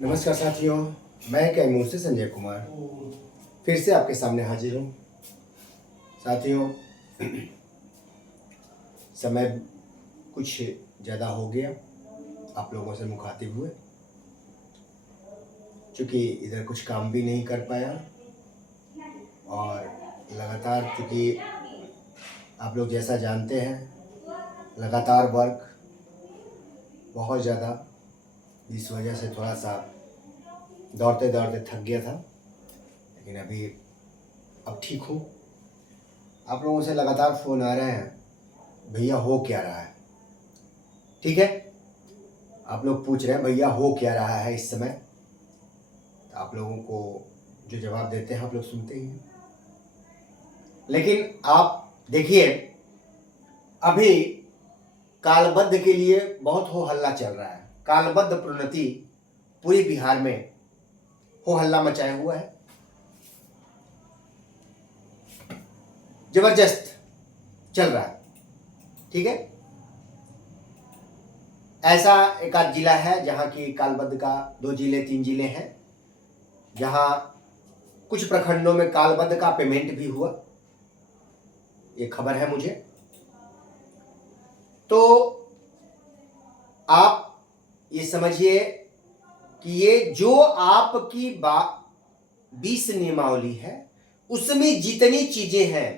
नमस्कार साथियों, मैं कैमूर से संजय कुमार फिर से आपके सामने हाजिर हूँ। साथियों, समय कुछ ज़्यादा हो गया आप लोगों से मुखातिब हुए, क्योंकि इधर कुछ काम भी नहीं कर पाया और लगातार, क्योंकि आप लोग जैसा जानते हैं लगातार वर्क बहुत ज़्यादा, इस वजह से थोड़ा सा दौड़ते दौड़ते थक गया था, लेकिन अब ठीक हूँ। आप लोगों से लगातार फ़ोन आ रहे हैं, भैया हो क्या रहा है। ठीक है, आप लोग पूछ रहे हैं भैया हो क्या रहा है इस समय, तो आप लोगों को जो जवाब देते हैं आप लोग सुनते ही हैं। लेकिन आप देखिए, अभी कालबद्ध के लिए बहुत हो हल्ला चल रहा है। कालबद्ध प्रोन्नति पूरे बिहार में हो हल्ला मचाया हुआ है, जबरदस्त चल रहा है। ठीक है, ऐसा एक आध जिला है जहां की कालबद्ध का 2 जिले 3 जिले हैं जहां कुछ प्रखंडों में कालबद्ध का पेमेंट भी हुआ, ये खबर है मुझे। तो आप ये समझिए कि ये जो आपकी 20 नियमावली है उसमें जितनी चीजें हैं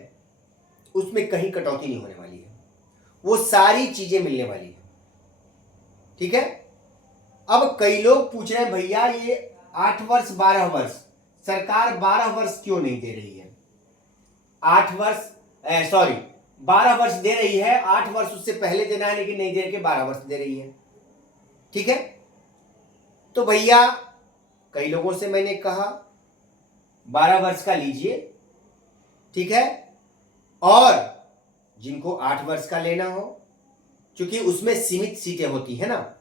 उसमें कहीं कटौती नहीं होने वाली है, वो सारी चीजें मिलने वाली है। ठीक है, अब कई लोग पूछ रहे हैं भैया ये 8 वर्ष 12 वर्ष, सरकार 12 वर्ष क्यों नहीं दे रही है? 8 वर्ष 12 वर्ष दे रही है, 8 वर्ष उससे पहले देना है लेकिन नहीं दे के 12 वर्ष दे रही है। ठीक है, तो भैया कई लोगों से मैंने कहा 12 वर्ष का लीजिए, ठीक है, और जिनको 8 वर्ष का लेना हो, क्योंकि उसमें सीमित सीटें होती है ना,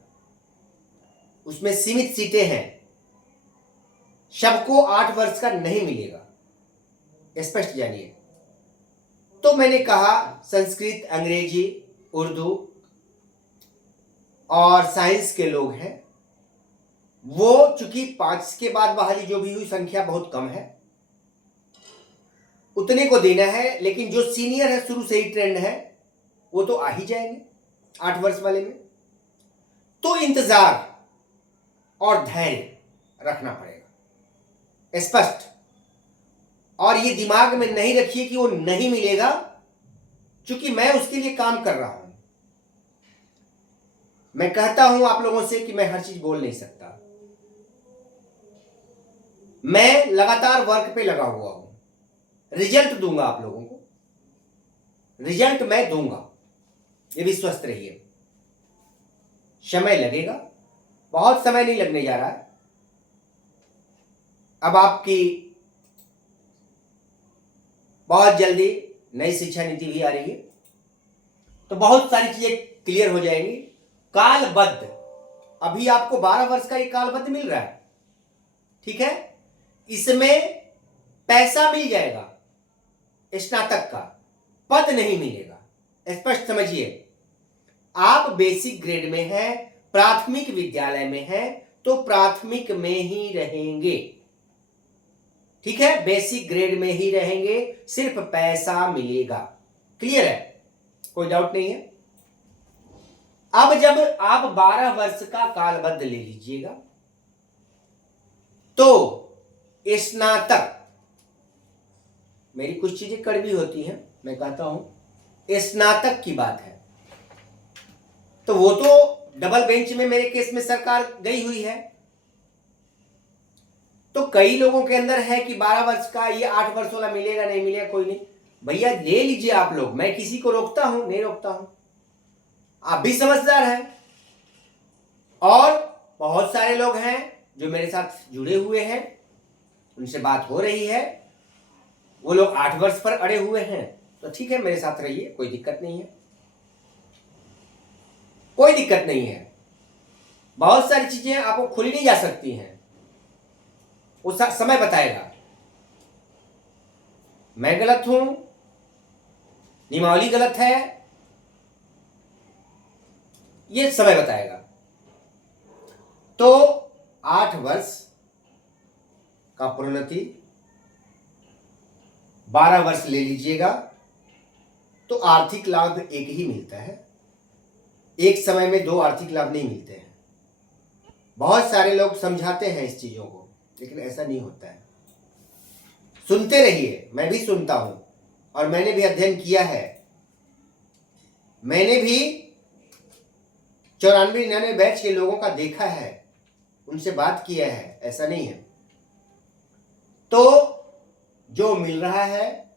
उसमें सीमित सीटें हैं, सबको 8 वर्ष का नहीं मिलेगा, स्पष्ट जानिए। तो मैंने कहा संस्कृत, अंग्रेजी, उर्दू और साइंस के लोग हैं, वो चूंकि 5 के बाद बहाली जो भी हुई संख्या बहुत कम है, उतने को देना है, लेकिन जो सीनियर है शुरू से ही ट्रेंड है वो तो आ ही जाएंगे 8 वर्ष वाले में। तो इंतजार और धैर्य रखना पड़ेगा, स्पष्ट। और ये दिमाग में नहीं रखिए कि वो नहीं मिलेगा, क्योंकि मैं उसके लिए काम कर रहा हूं। मैं कहता हूं आप लोगों से कि मैं हर चीज बोल नहीं सकता, मैं लगातार वर्क पे लगा हुआ हूं, रिजल्ट दूंगा आप लोगों को, रिजल्ट मैं दूंगा, ये विश्वस्त रहिए। समय लगेगा, बहुत समय नहीं लगने जा रहा है। अब आपकी बहुत जल्दी नई शिक्षा नीति भी आ रही है, तो बहुत सारी चीजें क्लियर हो जाएंगी। कालबद्ध, अभी आपको 12 वर्ष का ये कालबद्ध मिल रहा है, ठीक है, इसमें पैसा मिल जाएगा, स्नातक का पद नहीं मिलेगा, स्पष्ट समझिए। आप बेसिक ग्रेड में हैं, प्राथमिक विद्यालय में हैं, तो प्राथमिक में ही रहेंगे, ठीक है, बेसिक ग्रेड में ही रहेंगे, सिर्फ पैसा मिलेगा। क्लियर है, कोई डाउट नहीं है। अब जब आप 12 वर्ष का कालबद्ध ले लीजिएगा, तो स्नातक, मेरी कुछ चीजें कड़वी होती हैं, मैं कहता हूं स्नातक की बात है, तो वो तो डबल बेंच में मेरे केस में सरकार गई हुई है। तो कई लोगों के अंदर है कि 12 वर्ष का ये 8 वर्ष वाला मिलेगा नहीं मिलेगा, कोई नहीं भैया ले लीजिए आप लोग, मैं किसी को रोकता हूं? नहीं रोकता हूं, आप भी समझदार हैं। और बहुत सारे लोग हैं जो मेरे साथ जुड़े हुए हैं, उनसे बात हो रही है, वो लोग 8 वर्ष पर अड़े हुए हैं, तो ठीक है मेरे साथ रहिए, कोई दिक्कत नहीं है, कोई दिक्कत नहीं है। बहुत सारी चीजें आपको खुली नहीं जा सकती हैं, वो समय बताएगा। मैं गलत हूं, नियमावली गलत है, ये समय बताएगा। तो 8 वर्ष का प्रोन्नति 12 वर्ष ले लीजिएगा तो आर्थिक लाभ एक ही मिलता है। एक समय में 2 आर्थिक लाभ नहीं मिलते हैं। बहुत सारे लोग समझाते हैं इस चीजों को, लेकिन ऐसा नहीं होता है। सुनते रहिए, मैं भी सुनता हूं और मैंने भी अध्ययन किया है। मैंने भी 94-99 बैच के लोगों का देखा है, उनसे बात किया है, ऐसा नहीं है। तो जो मिल रहा है,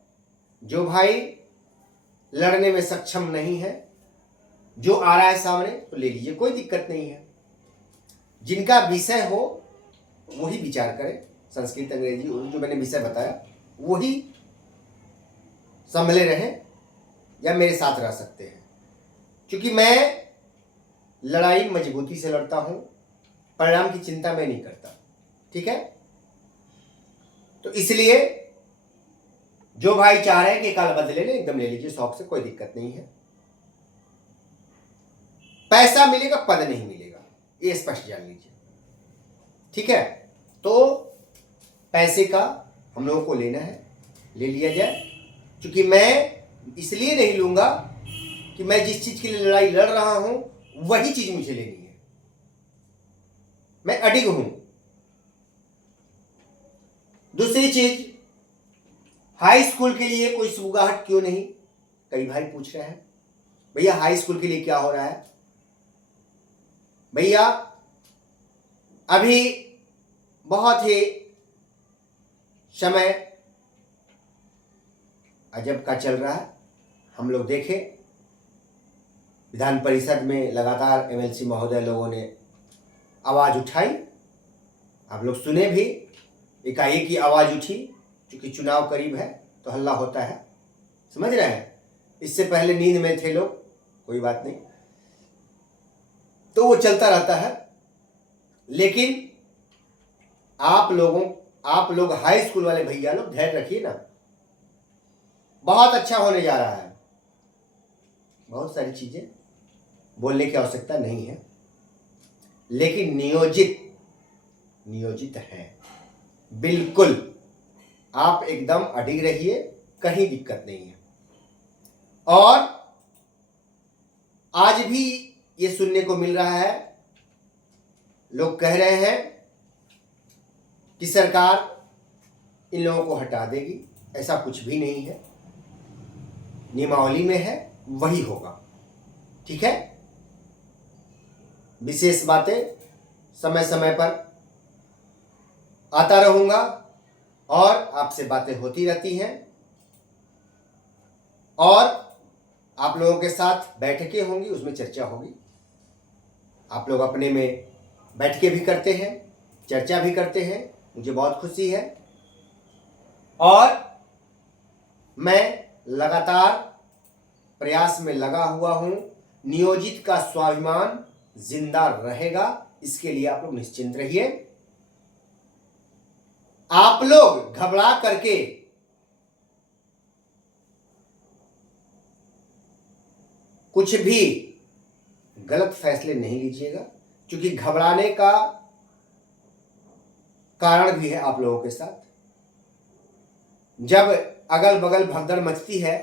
जो भाई लड़ने में सक्षम नहीं है, जो आ रहा है सामने, तो ले लीजिए, कोई दिक्कत नहीं है। जिनका विषय हो वही विचार करें। संस्कृत, अंग्रेजी, उर्दू, जो मैंने विषय बताया वही संभले रहें या मेरे साथ रह सकते हैं। क्योंकि मैं लड़ाई मजबूती से लड़ता हूं, परिणाम की चिंता मैं नहीं करता। ठीक है, तो इसलिए जो भाई चाह रहे हैं कि काल बदले ले, एकदम ले लीजिए शौक से, कोई दिक्कत नहीं है। पैसा मिलेगा, पद नहीं मिलेगा, ये स्पष्ट जान लीजिए। ठीक है, तो पैसे का हम लोगों को लेना है, ले लिया जाए। क्योंकि मैं इसलिए नहीं लूंगा कि मैं जिस चीज के लिए लड़ाई लड़ रहा हूं वही चीज मुझे लेनी है। मैं अडिग हूं। दूसरी चीज, हाई स्कूल के लिए कोई सुगाहट क्यों नहीं? कई भाई पूछ रहे हैं, भैया हाई स्कूल के लिए क्या हो रहा है? भैया अभी बहुत ही समय अजब का चल रहा है। हम लोग देखें, विधान परिषद में लगातार एमएलसी महोदय लोगों ने आवाज उठाई, आप लोग सुने भी, एकाएक की आवाज उठी। क्योंकि चुनाव करीब है तो हल्ला होता है, समझ रहे हैं। इससे पहले नींद में थे लोग, कोई बात नहीं, तो वो चलता रहता है। लेकिन आप लोग हाई स्कूल वाले भैया लोग धैर्य रखिए ना, बहुत अच्छा होने जा रहा है। बहुत सारी चीजें बोलने की आवश्यकता नहीं है, लेकिन नियोजित है। बिल्कुल आप एकदम अडिग रहिए, कहीं दिक्कत नहीं है। और आज भी ये सुनने को मिल रहा है, लोग कह रहे हैं कि सरकार इन लोगों को हटा देगी। ऐसा कुछ भी नहीं है, नियमावली में है, वही होगा। ठीक है, विशेष बातें समय समय पर आता रहूंगा और आपसे बातें होती रहती हैं। और आप लोगों के साथ बैठकें होंगी, उसमें चर्चा होगी। आप लोग अपने में बैठकें भी करते हैं, चर्चा भी करते हैं, मुझे बहुत खुशी है। और मैं लगातार प्रयास में लगा हुआ हूं। नियोजित का स्वाभिमान जिंदा रहेगा, इसके लिए आप लोग निश्चिंत रहिए। आप लोग घबरा करके कुछ भी गलत फैसले नहीं लीजिएगा, क्योंकि घबराने का कारण भी है आप लोगों के साथ। जब अगल बगल भगदड़ मचती है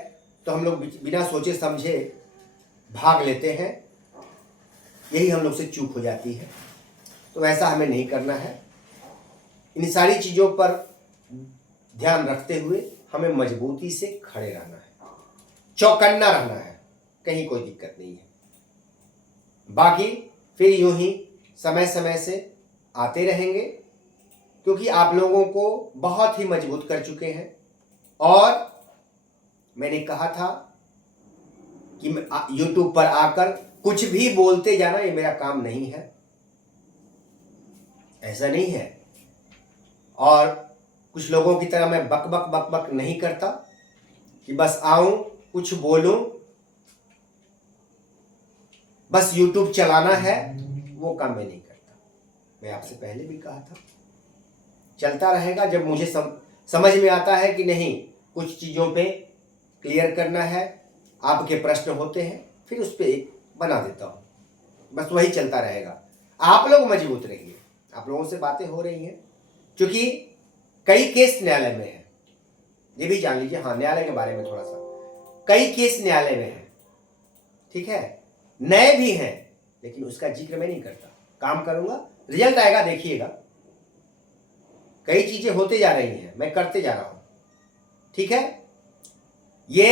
तो हम लोग बिना सोचे समझे भाग लेते हैं, यही हम लोग से चूक हो जाती है। तो ऐसा हमें नहीं करना है। इन सारी चीज़ों पर ध्यान रखते हुए हमें मजबूती से खड़े रहना है, चौकन्ना रहना है, कहीं कोई दिक्कत नहीं है। बाकी फिर यूं ही समय समय से आते रहेंगे, क्योंकि आप लोगों को बहुत ही मजबूत कर चुके हैं। और मैंने कहा था कि YouTube पर आकर कुछ भी बोलते जाना ये मेरा काम नहीं है, ऐसा नहीं है। और कुछ लोगों की तरह मैं बक बक बक बक नहीं करता कि बस आऊं कुछ बोलूं, बस YouTube चलाना है, वो काम मैं नहीं करता। मैं आपसे पहले भी कहा था, चलता रहेगा। जब मुझे समझ में आता है कि नहीं, कुछ चीज़ों पे क्लियर करना है, आपके प्रश्न होते हैं, फिर उस पर एक बना देता हूँ, बस वही चलता रहेगा। आप लोग मजबूत रहिए, आप लोगों से बातें हो रही हैं, क्योंकि कई केस न्यायालय में है, ये भी जान लीजिए। हाँ, न्यायालय के बारे में थोड़ा सा, कई केस न्यायालय में है, ठीक है, नए भी हैं, लेकिन उसका जिक्र मैं नहीं करता। काम करूंगा, रिजल्ट आएगा, देखिएगा। कई चीजें होते जा रही हैं, मैं करते जा रहा हूं, ठीक है। ये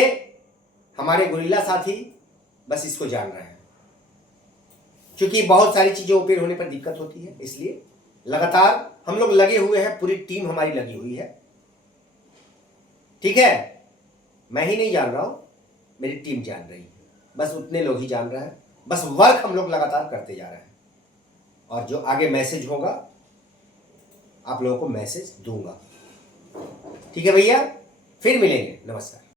हमारे गुरिल्ला साथी बस इसको जान रहे हैं, क्योंकि बहुत सारी चीजें ओपन होने पर दिक्कत होती है, इसलिए लगातार हम लोग लगे हुए हैं, पूरी टीम हमारी लगी हुई है, ठीक है। मैं ही नहीं जान रहा हूं, मेरी टीम जान रही है, बस उतने लोग ही जान रहे हैं। बस वर्क हम लोग लगातार करते जा रहे हैं, और जो आगे मैसेज होगा आप लोगों को मैसेज दूंगा, ठीक है भैया। फिर मिलेंगे, नमस्कार।